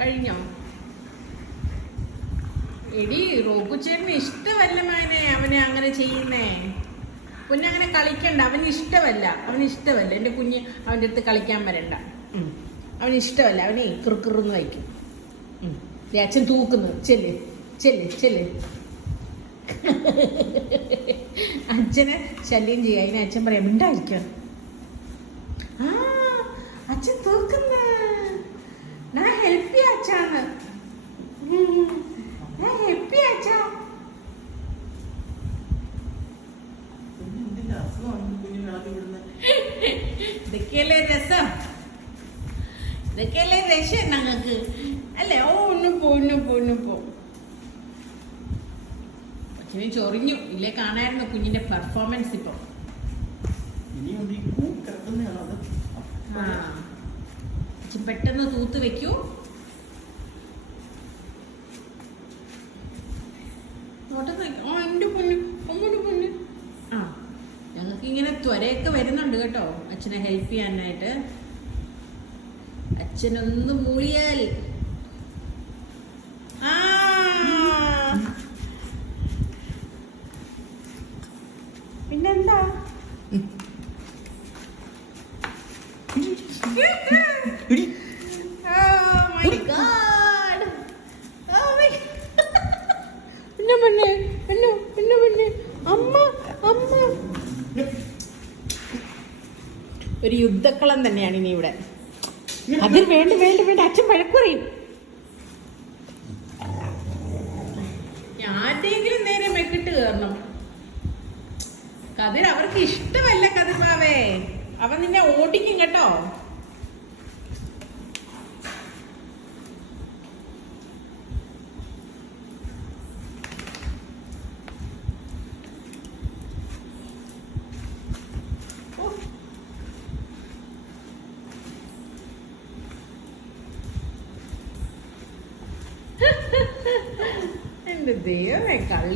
കഴിഞ്ഞോ? എടി റോക്കുച്ചേട്ടന് ഇഷ്ടമല്ല മോനെ അവനെ അങ്ങനെ ചെയ്യുന്നേ. കുഞ്ഞ് അങ്ങനെ കളിക്കണ്ട, അവന് ഇഷ്ടമല്ല. എൻ്റെ കുഞ്ഞ് അവൻ്റെ അടുത്ത് കളിക്കാൻ വരണ്ട. അവന് ഇഷ്ടമല്ല. അവനെ കിറുക്കിറുന്ന് വയ്ക്കും. അച്ഛൻ തൂക്കുന്നു. ചെല്ല് ചെല്ല് ചെല്ല്. അച്ഛനെ ശല്യം ചെയ്യുക. അതിന് അച്ഛൻ പറയാം മിണ്ടായിരിക്കും. ആ അച്ഛൻ തൂക്കുന്ന ഞാൻ ഹെൽപ്പ് ചെയ്യാ അച്ഛാന്ന്. ഞാൻ ഹെൽപ്പ് ചെയ്യാ അച്ഛാ. ഇതൊക്കെയല്ലേ രസം, ഇതൊക്കെയല്ലേ രസം ഞങ്ങൾക്ക് അല്ലേ? ഓ ഒന്ന് പോ. അച്ഛന് ചൊറിഞ്ഞു ഇല്ലേ? കാണായിരുന്നു കുഞ്ഞിന്റെ പെർഫോമൻസ്. ഇപ്പൊ അച്ഛൻ പെട്ടെന്ന് തൂത്ത് വെക്കൂ. എന്റെ പൊന്നു അമ്മയുടെ പൊന്നു. ഞങ്ങൾക്ക് ഇങ്ങനെ ത്വരയൊക്കെ വരുന്നുണ്ട് കേട്ടോ അച്ഛനെ ഹെൽപ്പ് ചെയ്യാനായിട്ട്. അച്ഛനൊന്ന് മൂളിയാൽ പിന്നെന്താ? ഒരു യുദ്ധക്കളം തന്നെയാണ് ഇനി ഇവിടെ. അതിൽ വേണ്ട അച്ഛൻ വഴക്കുറയും. ആരുടെയെങ്കിലും നേരെ മെക്കിട്ട് കയറണം. കതിർ അവർക്ക് ഇഷ്ടമല്ല കതിർവാവേ. അവൻ നിന്നെ ഓടിക്കും കേട്ടോ. എന്റെ ദൈവമേ കള്ളി.